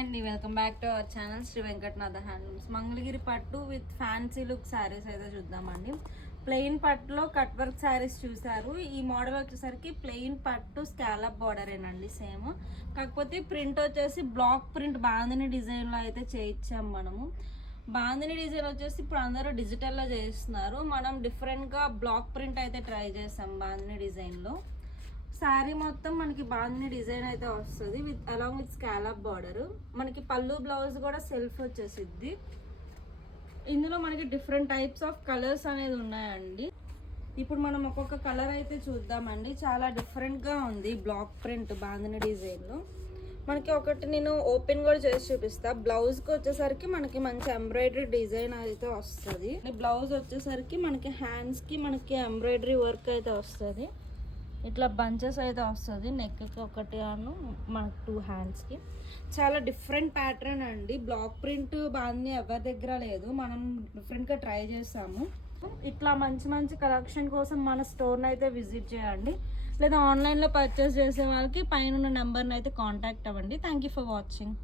అండి, welcome back to our channel Sri Venkatanatha handlooms. Mangalagiri పట్టు with fancy look saris అయితే చూద్దామండి. ప్లెయిన్ పట్టులో కట్ వర్క్ శారీస్ చూసారు. ఈ మోడల్ వచ్చేసరికి ప్లెయిన్ పట్టు స్కాలప్ బార్డరేనండి సేమ్. కాకపోతే ప్రింట్ వచ్చేసి బ్లాక్ ప్రింట్ బాందిని డిజైన్లో అయితే చేయించాం మనము. బాందిని డిజైన్ వచ్చేసి ఇప్పుడు అందరూ డిజిటల్లో చేస్తున్నారు. మనం డిఫరెంట్గా బ్లాక్ ప్రింట్ అయితే ట్రై చేసాం బాందిని డిజైన్లో. శారీ మొత్తం మనకి బాందిని డిజైన్ అయితే వస్తుంది అలాంగ్ విత్ స్కాలప్ బార్డర్. మనకి పళ్ళు బ్లౌజ్ కూడా సెల్ఫ్ వచ్చేసిద్ది. ఇందులో మనకి డిఫరెంట్ టైప్స్ ఆఫ్ కలర్స్ అనేది ఉన్నాయండి. ఇప్పుడు మనం ఒక్కొక్క కలర్ అయితే చూద్దామండి. చాలా డిఫరెంట్గా ఉంది బ్లాక్ ప్రింట్ బాందిని డిజైన్లో. మనకి ఒకటి నేను ఓపెన్ కూడా చేసి చూపిస్తా. బ్లౌజ్కి వచ్చేసరికి మనకి మంచి ఎంబ్రాయిడరీ డిజైన్ అయితే వస్తుంది. బ్లౌజ్ వచ్చేసరికి మనకి హ్యాండ్స్కి మనకి ఎంబ్రాయిడరీ వర్క్ అయితే వస్తుంది. ఇట్లా బంచెస్ అయితే వస్తుంది నెక్కి ఒకటి అను మనకు 2 హ్యాండ్స్కి. చాలా డిఫరెంట్ ప్యాటర్న్ అండి. బ్లాక్ ప్రింట్ బాగా ఎవరి దగ్గర లేదు, మనం డిఫరెంట్గా ట్రై చేసాము. ఇట్లా మంచి మంచి కలెక్షన్ కోసం మన స్టోర్ని అయితే విజిట్ చేయండి, లేదా ఆన్లైన్లో పర్చేస్ చేసే వాళ్ళకి పైన ఉన్న నెంబర్ని అయితే కాంటాక్ట్ అవ్వండి. Thank you for watching.